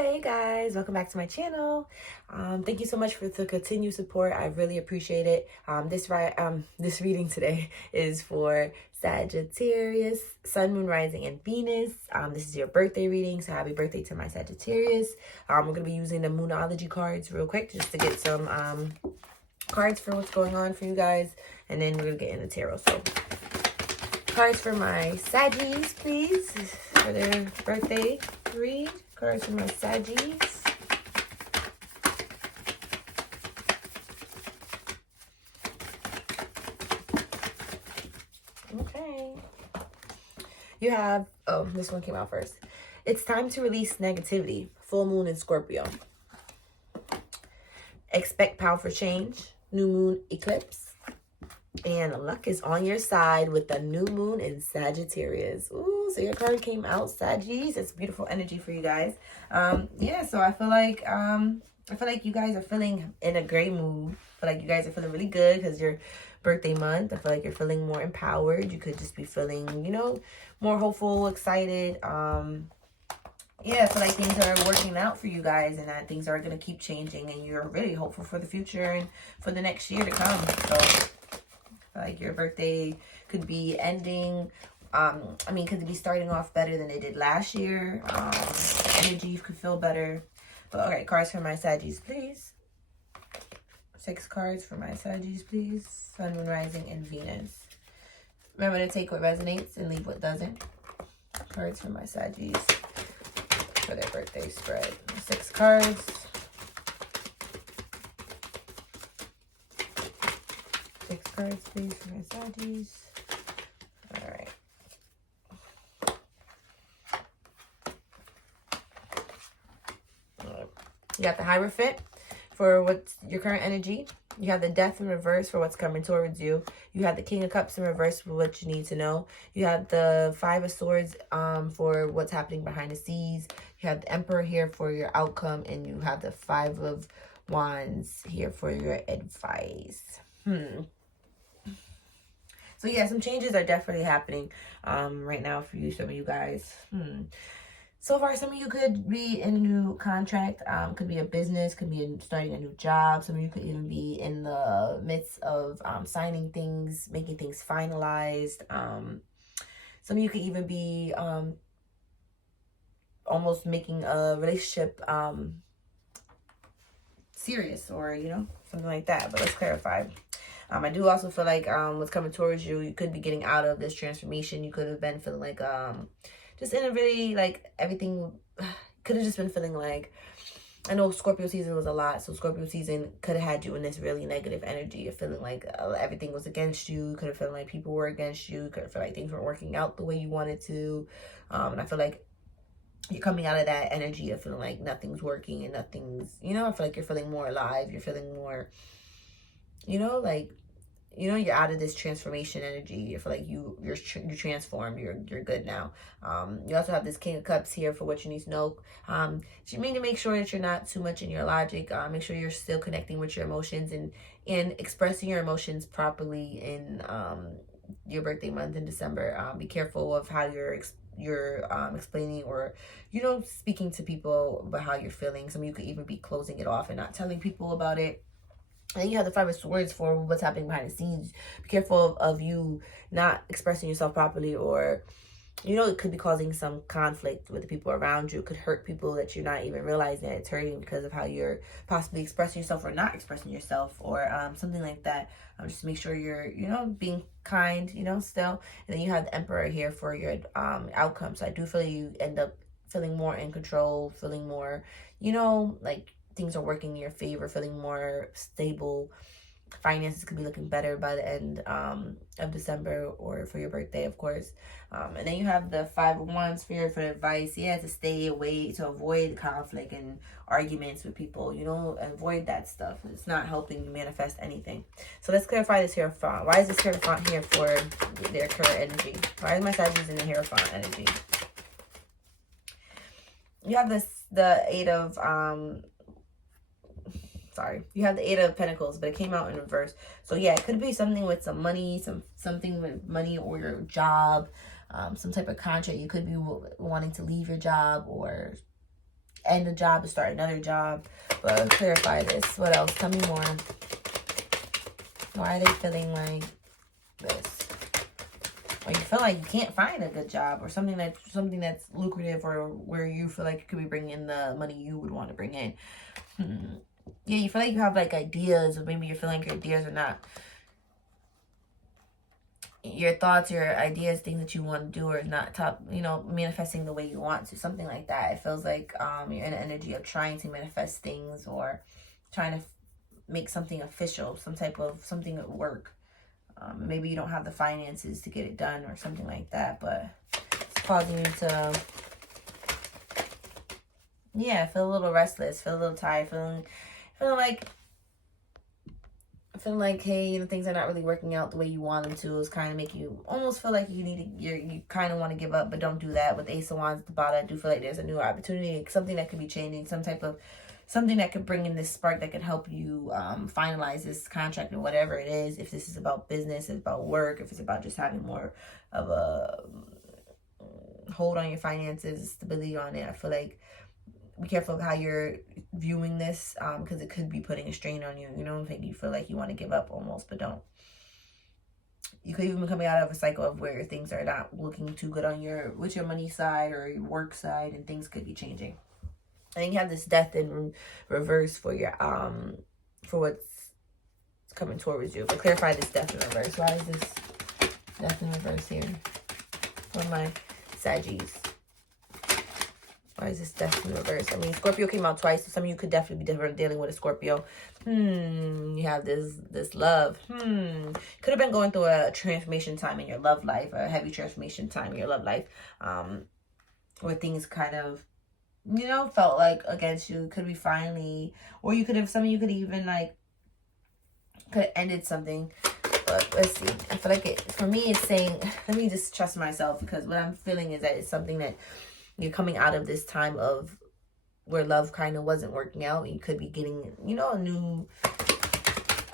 Hey guys, welcome back to my channel. Thank you so much for the continued support. I really appreciate it. This reading today is for Sagittarius, Sun, Moon, Rising, and Venus. This is your birthday reading, so happy birthday to my Sagittarius. We're gonna be using the Moonology cards real quick just to get some cards for what's going on for you guys, and then we're gonna get into tarot. So, cards for my Saggies, please, for their birthday read. Cards for my Saggies. Okay. You have, oh, this one came out first. It's time to release negativity. Full moon in Scorpio. Expect powerful change. New moon eclipse. And luck is on your side with the new moon in Sagittarius. Ooh, so your card came out, Saggies. It's beautiful energy for you guys. Yeah, so I feel like you guys are feeling in a great mood. I feel like you guys are feeling really good because your birthday month. I feel like you're feeling more empowered. You could just be feeling, you know, more hopeful, excited. Yeah, I feel like things are working out for you guys and that things are going to keep changing and you're really hopeful for the future and for the next year to come. So like your birthday could be ending, could be starting off better than it did last year. Energy could feel better. But okay, cards for my Saggies, please. 6 cards for my Saggies, please. Sun, Moon, Rising, and Venus. Remember to take what resonates and leave what doesn't. Cards for my Saggies for their birthday spread. 6 cards. 6 cards, please, for my Saggies. All right. You got the Hierophant for what's your current energy. You have the Death in reverse for what's coming towards you. You have the King of Cups in reverse for what you need to know. You have the 5 of Swords for what's happening behind the scenes. You have the Emperor here for your outcome. And you have the 5 of Wands here for your advice. So yeah, some changes are definitely happening right now for you, some of you guys. So far, some of you could be in a new contract, could be a business, could be starting a new job. Some of you could even be in the midst of signing things, making things finalized. Some of you could even be almost making a relationship serious or, you know, something like that. But let's clarify. I do also feel like what's coming towards you, you could be getting out of this transformation. You could have been feeling like just in a really, like, everything could have just been feeling like, I know Scorpio season was a lot, so Scorpio season could have had you in this really negative energy of feeling like everything was against you. You could have felt like people were against you. You could have felt like things weren't working out the way you wanted to. And I feel like you're coming out of that energy of feeling like nothing's working and nothing's, you know, I feel like you're feeling more alive. You're feeling more, you know, like, you know, you're out of this transformation energy. You feel like you're transformed. You're good now. You also have this King of Cups here for what you need to know. You mean to make sure that you're not too much in your logic. Make sure you're still connecting with your emotions and expressing your emotions properly in your birthday month in December. Be careful of how you're explaining or, you know, speaking to people about how you're feeling. Some of you could even be closing it off and not telling people about it. And then you have the 5 of Swords for what's happening behind the scenes. Be careful of you not expressing yourself properly, or, you know, it could be causing some conflict with the people around you. It could hurt people that you're not even realizing that it's hurting because of how you're possibly expressing yourself or not expressing yourself, or something like that. Just make sure you're, you know, being kind, you know, still. And then you have the Emperor here for your outcome. So I do feel you end up feeling more in control, feeling more, you know, like things are working in your favor, feeling more stable. Finances could be looking better by the end of December or for your birthday, of course. And then you have the 5 of Wands for advice. Yeah, to stay away, to avoid conflict and arguments with people. You know, avoid that stuff. It's not helping you manifest anything. So let's clarify this Hierophant. Why is this Hierophant here for their current energy? Why is my Sagittarius in the Hierophant energy? You have the 8 of you have the 8 of Pentacles, but it came out in reverse. So yeah, it could be something with some money, something with money or your job, some type of contract. You could be wanting to leave your job, or end a job to start another job. But clarify this. What else? Tell me more. Why are they feeling like this? Or you feel like you can't find a good job, or something that's lucrative, or where you feel like you could be bringing in the money you would want to bring in. Yeah, you feel like you have like ideas, or maybe you're feeling like your ideas are not, your thoughts, your ideas, things that you want to do are not top, you know, manifesting the way you want to, something like that. It feels like you're in an energy of trying to manifest things, or trying to make something official, some type of something at work. Maybe you don't have the finances to get it done, or something like that, but it's causing you to, yeah, feel a little restless, feel a little tired, feeling like, hey, you know, things are not really working out the way you want them to. It's kind of make you almost feel like you kind of want to give up, but don't do that. With the Ace of Wands at the bottom, I do feel like there's a new opportunity, something that could be changing, something that could bring in this spark that could help you finalize this contract, or whatever it is. If this is about business, it's about work, if it's about just having more of a hold on your finances, stability on it. I feel like be careful of how you're viewing this, because it could be putting a strain on you. You know, if you feel like you want to give up almost, but don't. You could even be coming out of a cycle of where things are not looking too good on with your money side or your work side, and things could be changing. And then you have this death in reverse for your for what's coming towards you. But clarify this death in reverse. Why is this death in reverse here for my Saggies? Why is this death in reverse? I mean, Scorpio came out twice, so some of you could definitely be dealing with a Scorpio. You have this love. Could have been going through a transformation time in your love life, a heavy transformation time in your love life, where things kind of, you know, felt like against you. Could be finally, or you could have, some of you could even like, could have ended something. But let's see. I feel like for me, it's saying, let me just trust myself, because what I'm feeling is that it's something that you're coming out of this time of where love kind of wasn't working out. You could be getting, you know, a new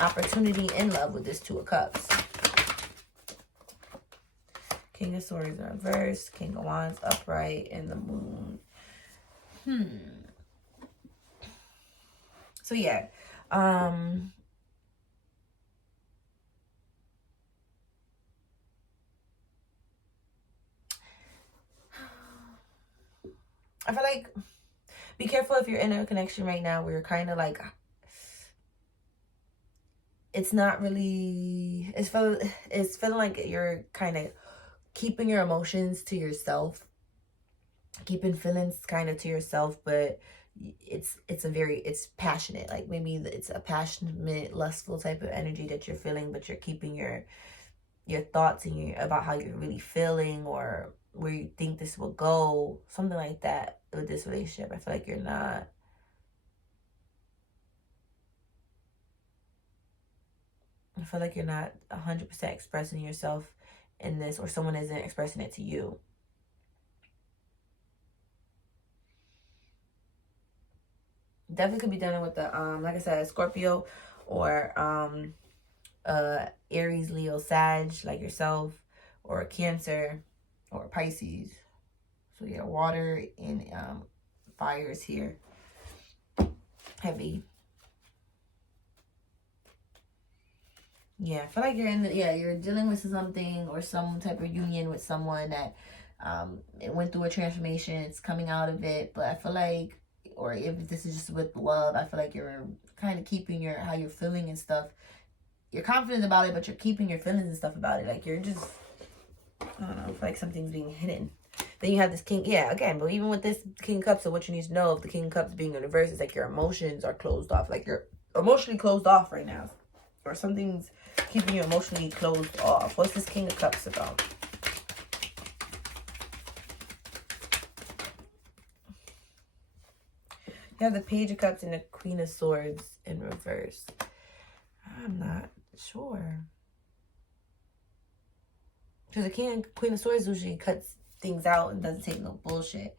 opportunity in love with this Two of Cups. King of Swords in reverse, King of Wands upright, and the Moon. So yeah, I feel like, be careful if you're in a connection right now where you're kind of like, it's not really, it's feeling like you're kind of keeping your emotions to yourself, keeping feelings kind of to yourself, but it's passionate. Like maybe it's a passionate, lustful type of energy that you're feeling, but you're keeping your thoughts and about how you're really feeling, or where you think this will go, something like that with this relationship. I feel like you're not, I feel like you're not 100% expressing yourself in this, or someone isn't expressing it to you. Definitely could be dealing with the like I said, Scorpio, or Aries, Leo, Sag, like yourself, or a Cancer, or Pisces. So yeah, water and fires here, heavy. Yeah, I feel like you're you're dealing with something, or some type of union with someone that it went through a transformation. It's coming out of it, but I feel like, or if this is just with love, I feel like you're kind of keeping how you're feeling and stuff. You're confident about it, but you're keeping your feelings and stuff about it. Like you're just, I don't know, I feel like something's being hidden. Then you have this King, yeah, again, but even with this King of Cups, so what you need to know of the King of Cups being in reverse is like your emotions are closed off. Like you're emotionally closed off right now, or something's keeping you emotionally closed off. What's this King of Cups about? You have the Page of Cups and the Queen of Swords in reverse. I'm not sure. Because the Queen of Swords usually cuts things out and doesn't take no bullshit.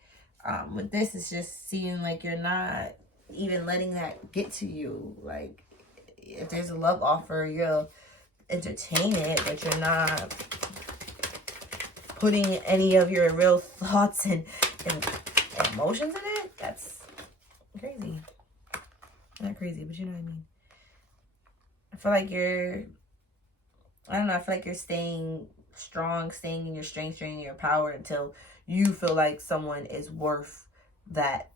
With this, it's just seeing like you're not even letting that get to you. Like, if there's a love offer, you'll entertain it, but you're not putting any of your real thoughts and emotions in it. That's crazy. Not crazy, but you know what I mean. I feel like I don't know, I feel like you're staying strong, staying in your strength, staying in your power until you feel like someone is worth that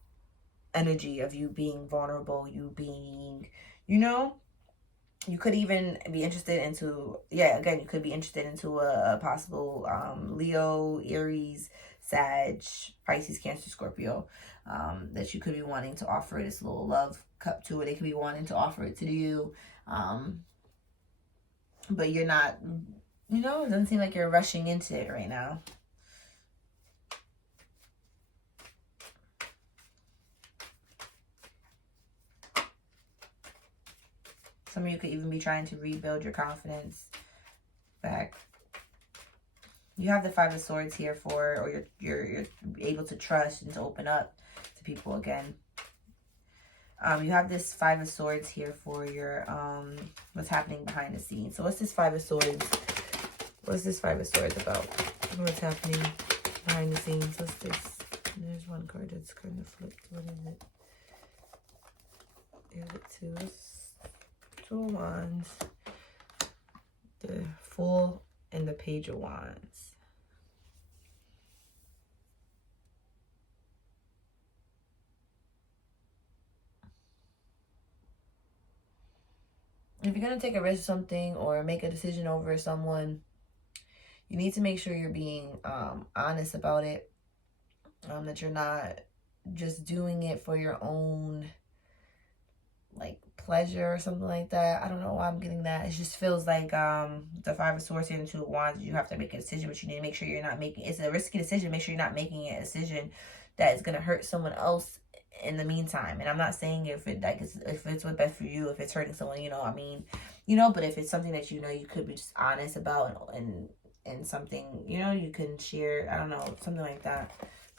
energy of you being vulnerable, you being, you know, you could even be interested into, yeah, again, you could be interested into a possible Leo, Aries, Sag, Pisces, Cancer, Scorpio, that you could be wanting to offer this little love cup to, or they could be wanting to offer it to you. But you're not, you know, it doesn't seem like you're rushing into it right now. Some of you could even be trying to rebuild your confidence back. You have the Five of Swords here for, or you're able to trust and to open up to people again. You have this Five of Swords here for your what's happening behind the scenes. So what's this Five of Swords? What's this Five of Swords about? What's happening behind the scenes? What's this? There's one card that's kind of flipped. What is it? Is it two? Two of Wands, the Fool, and the Page of Wands. If you're going to take a risk or something or make a decision over someone, you need to make sure you're being honest about it. That you're not just doing it for your own, like, pleasure or something like that. I don't know why I'm getting that. It just feels like the Five of Swords and the Two of Wands, you have to make a decision, but you need to make sure you're not making, it's a risky decision. Make sure you're not making a decision that is going to hurt someone else in the meantime. And I'm not saying if it's what's best for you, if it's hurting someone, you know, I mean, you know, but if it's something that you know you could be just honest about and something, you know, you can share, I don't know, something like that.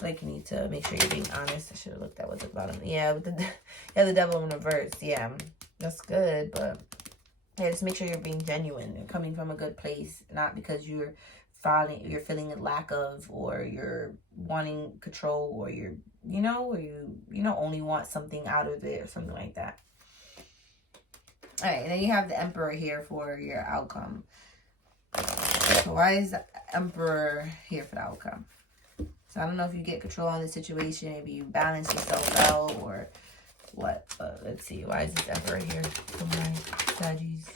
Like, you need to make sure you're being honest. I should have looked at what's at the bottom. Yeah, with the devil in reverse. Yeah, that's good, but yeah, just make sure you're being genuine and coming from a good place, not because you're feeling a lack of, or you're wanting control, or you're, you know, or you know, only want something out of it or something like that. All right, and then you have the Emperor here for your outcome. So why is the Emperor here for the outcome? So I don't know if you get control on the situation, maybe you balance yourself out or what. But let's see, why is this Emperor here for my Saggies?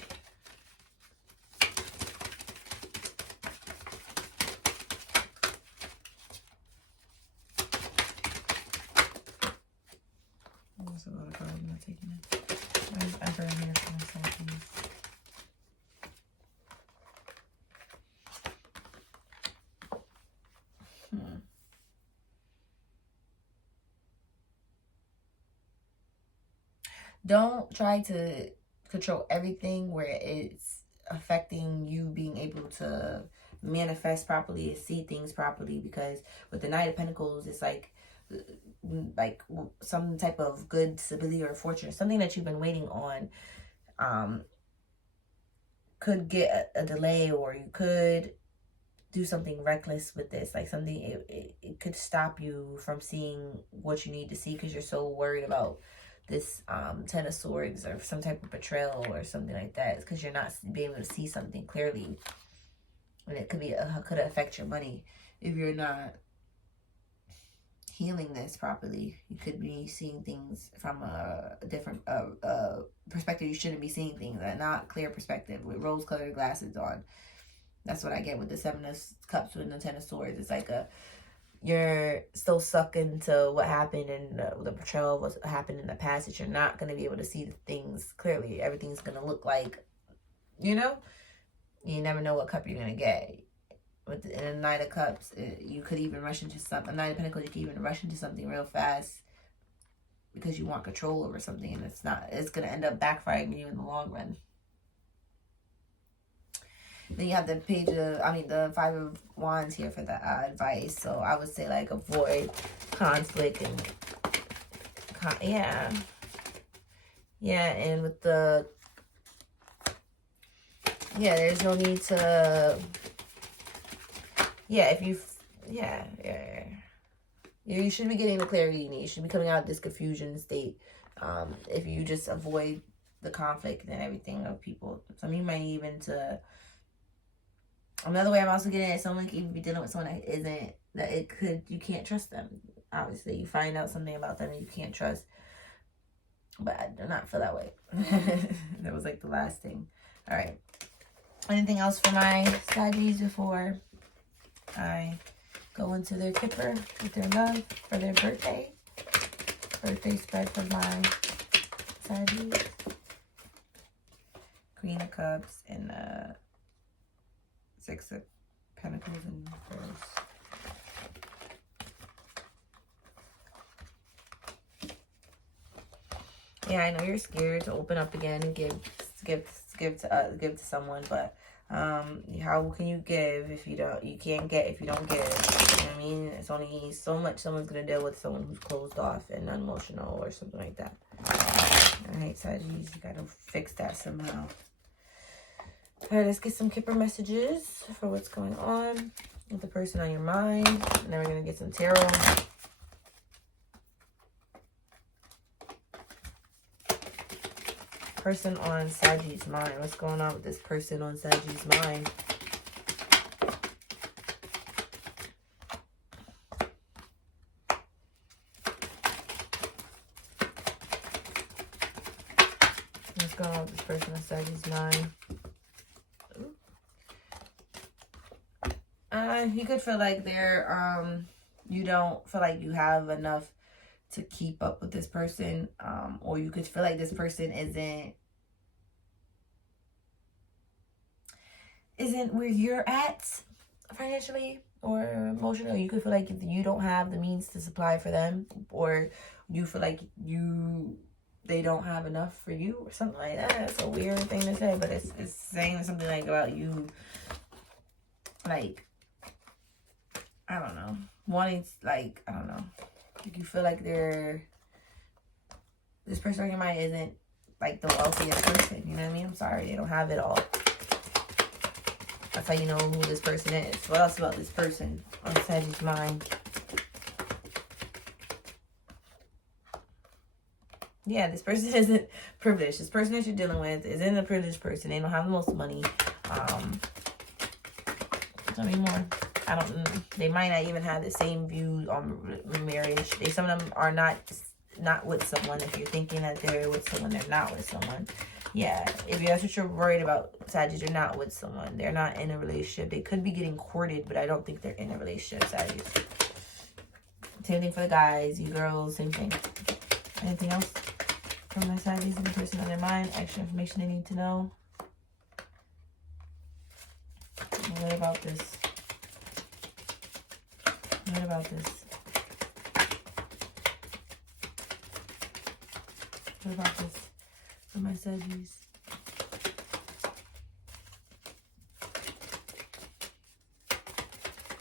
There's a lot of cards I'm not taking it. Why is Emperor here for my Saggies? Don't try to control everything where it's affecting you being able to manifest properly and see things properly, because with the Knight of Pentacles, it's like some type of good stability or fortune, something that you've been waiting on could get a delay, or you could do something reckless with this, like something, it could stop you from seeing what you need to see because you're so worried about this Ten of Swords or some type of betrayal or something like that. It's because you're not being able to see something clearly, and it could affect your money if you're not healing this properly. You could be seeing things from a different perspective. You shouldn't be seeing things, a not clear perspective with rose-colored glasses on. That's what I get with the Seven of Cups and the Ten of Swords. It's like you're still sucked into what happened and the betrayal of what happened in the past, that you're not going to be able to see the things clearly. Everything's going to look like, you know, you never know what cup you're going to get. In the Knight of Cups, you could even rush into something. A Knight of Pentacles, you could even rush into something real fast because you want control over something, and it's going to end up backfiring you in the long run. Then you have the the Five of Wands here for the advice. So I would say, like, avoid conflict and yeah, and with the there's no need to if you You should be getting the clarity you need. You should be coming out of this confusion state. If you just avoid the conflict and everything of people. Some of you might even to... Another way I'm also getting at, someone can even be dealing with someone that isn't... That it could... You can't trust them. Obviously, you find out something about them and you can't trust. But I do not feel that way. That was like the last thing. All right. Anything else for my Saggies before I go into their kipper with their love for their birthday? Birthday spread for my Saggies. Queen of Cups and Six of Pentacles in reverse. Yeah, I know you're scared to open up again and give to someone, but how can you give if you can't get if you don't give? You know what I mean? It's only so much someone's gonna deal with someone who's closed off and unemotional or something like that. All right, Sagittarius, you gotta fix that somehow. All right, let's get some Kipper messages for what's going on with the person on your mind, and then we're gonna get some tarot. Person on Sagittarius' mind. What's going on with this person on Sagittarius' mind? What's going on with this person on Sagittarius' mind? You could feel like they're you don't feel like you have enough to keep up with this person, or you could feel like this person isn't where you're at financially or emotionally. You could feel like you don't have the means to supply for them, or you feel like they don't have enough for you or something like that. It's a weird thing to say, but it's saying something like about you, like, I don't know, wanting, like, I don't know. You feel like this person on your mind isn't like the wealthiest person. You know what I mean? I'm sorry, they don't have it all. That's how you know who this person is. What else about this person on Sagittarius' mind? Yeah, this person isn't privileged. This person that you're dealing with isn't a privileged person. They don't have the most money. Tell me more. They might not even have the same views on marriage. Some of them are not with someone. If you're thinking that they're with someone, they're not with someone. Yeah, if that's what you're worried about, Sagittarius, you're not with someone. They're not in a relationship. They could be getting courted, but I don't think they're in a relationship, Sagittarius. Same thing for the guys, you girls, same thing. Anything else from my Sagittarius and the person on their mind? Extra information they need to know. What about this? What about this? What about this for my Sagittarius?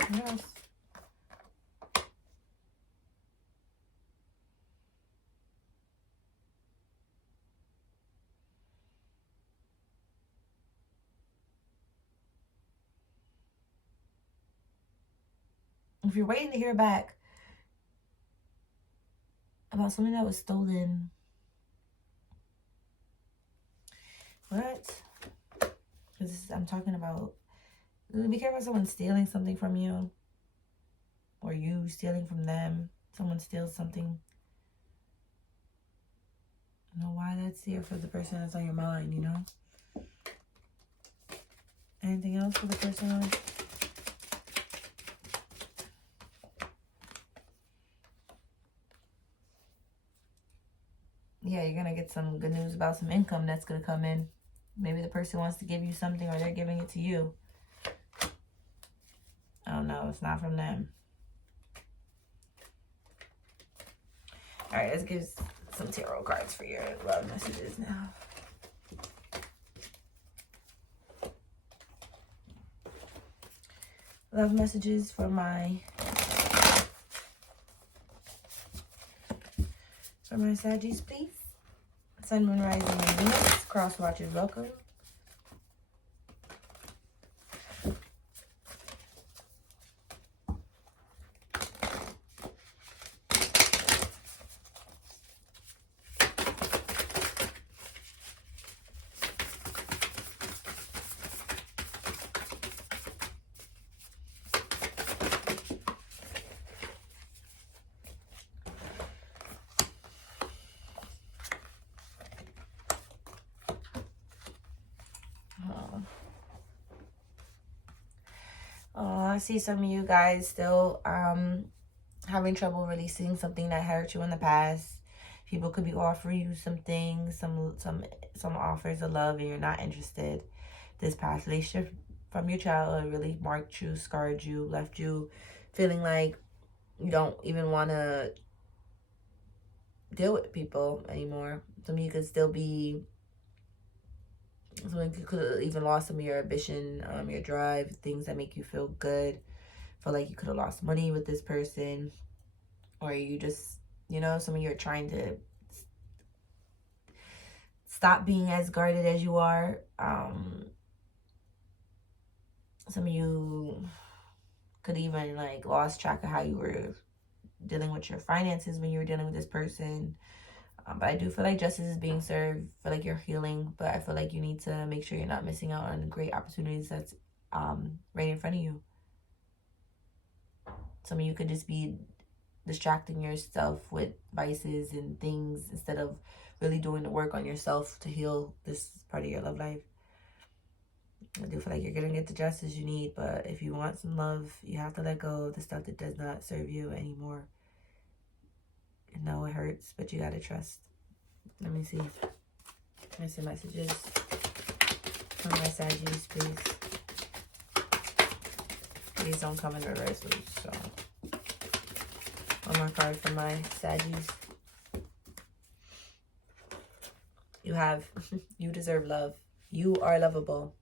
What else? If you're waiting to hear back about something that was stolen, what? Because I'm talking about, be careful if someone's stealing something from you, or you stealing from them. Someone steals something. I don't know why that's here for the person that's on your mind, you know? Anything else for the person on? Yeah, you're going to get some good news about some income that's going to come in. Maybe the person wants to give you something, or they're giving it to you. Oh, no, it's not from them. All right, let's give some tarot cards for your love messages now. Love messages for my Sagittarius, please. Sun, Moon, Rising, and Venus. Cross watchers, welcome. I see some of you guys still having trouble releasing something that hurt you in the past. People could be offering you some things, some offers of love, and you're not interested. This past relationship from your childhood really marked you, scarred you, left you feeling like you don't even want to deal with people anymore. Some of you could still be, some of you could have even lost some of your ambition, your drive, things that make you feel good. Feel like you could have lost money with this person, or you just, you know, some of you are trying to stop being as guarded as you are. Some of you could even like lost track of how you were dealing with your finances when you were dealing with this person. But I do feel like justice is being served. I feel like you're healing, but I feel like you need to make sure you're not missing out on great opportunities that's right in front of you. Some of you could just be distracting yourself with vices and things instead of really doing the work on yourself to heal this part of your love life. I do feel like you're going to get the justice you need, but if you want some love, you have to let go of the stuff that does not serve you anymore. I know it hurts, but you got to trust. Let me see. Let me see messages from my Sagittarius, please. These don't come in reversals, so one more card from my Sagittarius. You deserve love. You are lovable.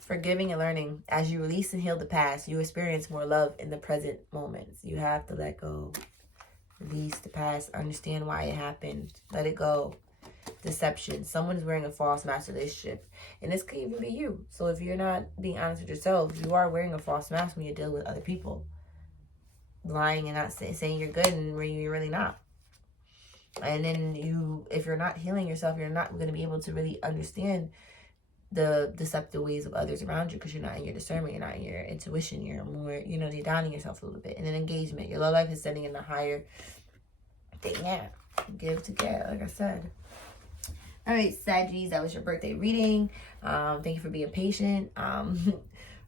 Forgiving and learning. As you release and heal the past, you experience more love in the present moments. You have to let go. Release the past. Understand why it happened. Let it go. Deception. Someone is wearing a false mask relationship. And this could even be you. So if you're not being honest with yourself, you are wearing a false mask when you deal with other people. Lying and not saying you're good and where you're really not. And then if you're not healing yourself, you're not going to be able to really understand the deceptive ways of others around you because you're not in your discernment, you're not in your intuition, you're more, you're downing yourself a little bit. And then engagement, your love life is setting in a higher thing. Yeah, give to get, like I said. All right, Saggies, that was your birthday reading. Thank you for being patient.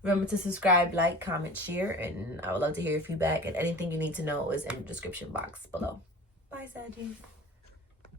Remember to subscribe, like, comment, share, and I would love to hear your feedback, and anything you need to know is in the description box below. Bye, Saggies.